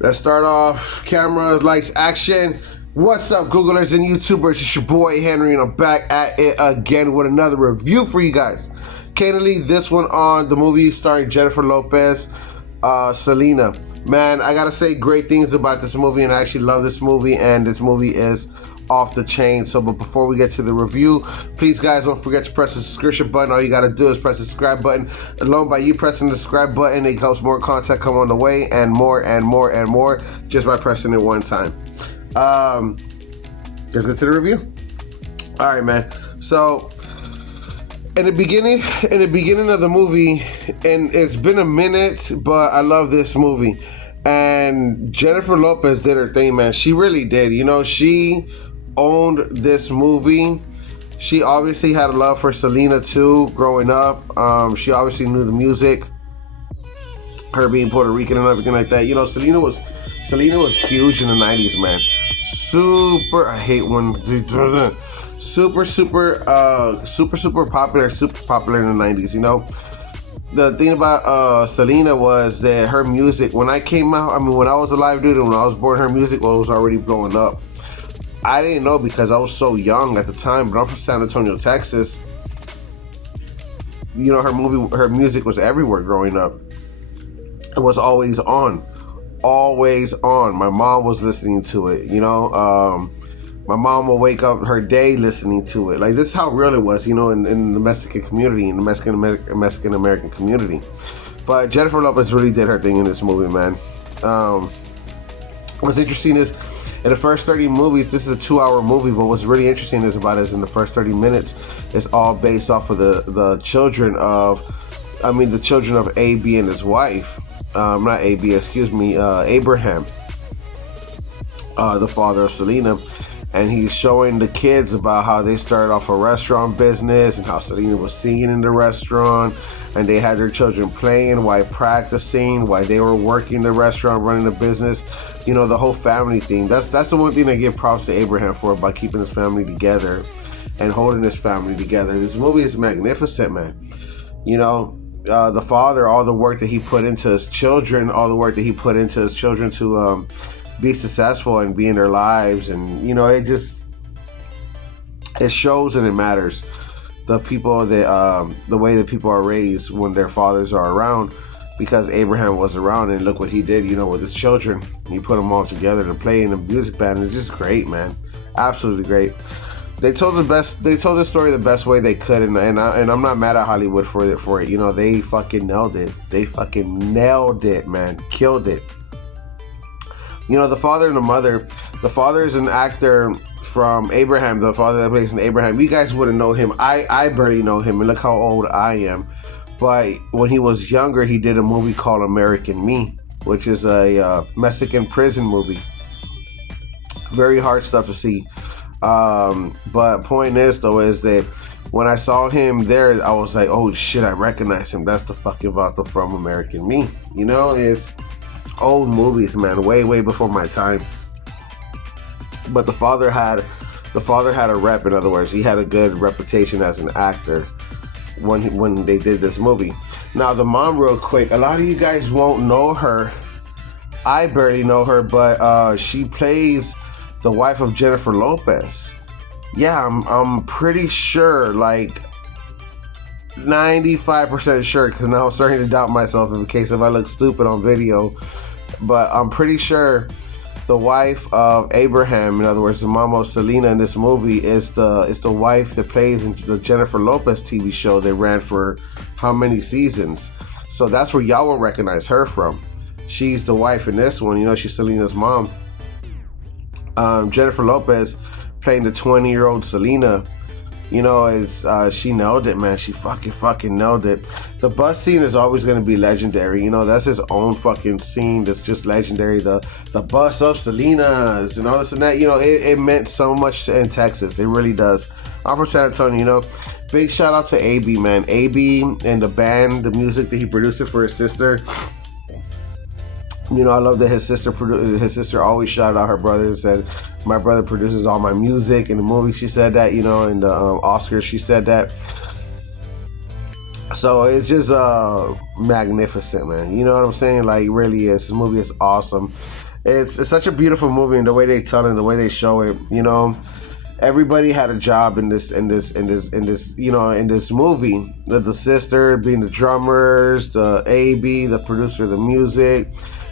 Let's start off. Camera, lights, action. What's up, Googlers and YouTubers? It's your boy Henry, and I'm back at it again with another review for you guys. Candidly, this one on the movie starring Jennifer Lopez, Selena. Man, I gotta say great things about this movie, and I actually love this movie, and this movie is off the chain. So, but before we get to the review, please guys don't forget to press the subscription button. All you gotta do is press the subscribe button. Alone by you pressing the subscribe button, it helps more content come on the way, and more and more and more just by pressing it one time. Let's get to the review. All right, man. So in the beginning of the movie, and it's been a minute, but I love this movie. And Jennifer Lopez did her thing, man. She really did. You know, she owned this movie. She obviously had a love for Selena too growing up. She obviously knew the music, her being Puerto Rican and everything like that. You know, Selena was huge in the 90s, man. I hate when super popular in the 90s. You know, the thing about Selena was that her music, when I came out, I mean, when I was alive, dude, and when I was born, her music was already blowing up. I didn't know because I was so young at the time, but I'm from San Antonio, Texas. You know, her music was everywhere growing up. It was always on. My mom was listening to it, you know. My mom will wake up her day listening to it. Like, this is how real it was, you know, in the Mexican community, in the Mexican American community. But Jennifer Lopez really did her thing in this movie, man. What's interesting is, in the first 30 movies, this is a 2-hour movie, but what's really interesting is in the first 30 minutes, it's all based off of the children of AB and his wife. Not AB, excuse me, Abraham, the father of Selena. And he's showing the kids about how they started off a restaurant business and how Selena was singing in the restaurant, and they had their children playing while practicing, while they were working the restaurant, running the business. You know, the whole family thing. That's the one thing I give props to Abraham for, by keeping his family together and holding his family together. This movie is magnificent, man. You know, the father, all the work that he put into his children, to be successful and be in their lives, and you know, it shows and it matters. The people that the way that people are raised when their fathers are around, because Abraham was around, and look what he did, you know, with his children. He put them all together to play in a music band. It's just great, man. Absolutely great. They told the story the best way they could, and I'm not mad at Hollywood for it. You know, they fucking nailed it. Man. Killed it. You know, the father and the mother. The father is an actor from Abraham, the father that plays in Abraham. You guys wouldn't know him. I barely know him, and look how old I am. But when he was younger, he did a movie called American Me, which is a Mexican prison movie. Very hard stuff to see. But point is, though, is that when I saw him there, I was like, oh shit, I recognize him. That's the fucking vato from American Me. You know, it's old movies, man, way before my time. But the father had a rep. In other words, he had a good reputation as an actor when they did this movie. Now, the mom, real quick, a lot of you guys won't know her. I barely know her, but she plays the wife of Jennifer Lopez. Yeah, I'm pretty sure, like 95% sure, because now I'm starting to doubt myself in case if I look stupid on video. But I'm pretty sure the wife of Abraham, in other words, the mom of Selena in this movie, is the wife that plays in the Jennifer Lopez TV show that ran for how many seasons. So that's where y'all will recognize her from. She's the wife in this one. You know, she's Selena's mom. Jennifer Lopez playing the 20-year-old Selena. You know, it's she nailed it, man. She fucking nailed it. The bus scene is always going to be legendary. You know, that's his own fucking scene that's just legendary. The bus of Selena's and all this and that. You know, it meant so much in Texas. It really does. I'm from San Antonio, you know. Big shout out to AB, man. AB and the band, the music that he produced it for his sister. You know, I love that his sister always shouted out her brother and said, my brother produces all my music. In the movie, she said that, you know, in the Oscars, she said that. So it's just magnificent, man. You know what I'm saying? Like, really is. This movie is awesome. It's such a beautiful movie, and the way they tell it, and the way they show it. You know, everybody had a job in this movie. The sister being the drummers, the AB, the producer of the music,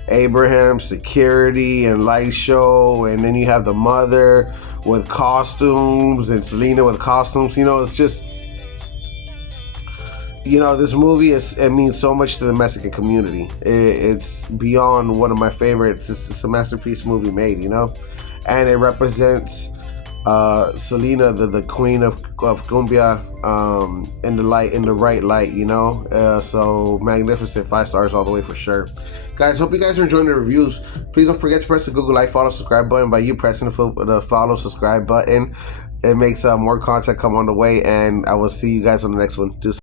Abraham, security and light show, and then you have the mother with costumes and Selena with costumes. You know, it's just, this movie it means so much to the Mexican community. It's beyond one of my favorites. It's a masterpiece movie made, and it represents Selena, the queen of cumbia, in the right light, so magnificent, 5 stars all the way for sure. Guys, hope you guys are enjoying the reviews. Please don't forget to press the Google like, follow, subscribe button. By you pressing the follow, subscribe button, it makes more content come on the way, and I will see you guys on the next one.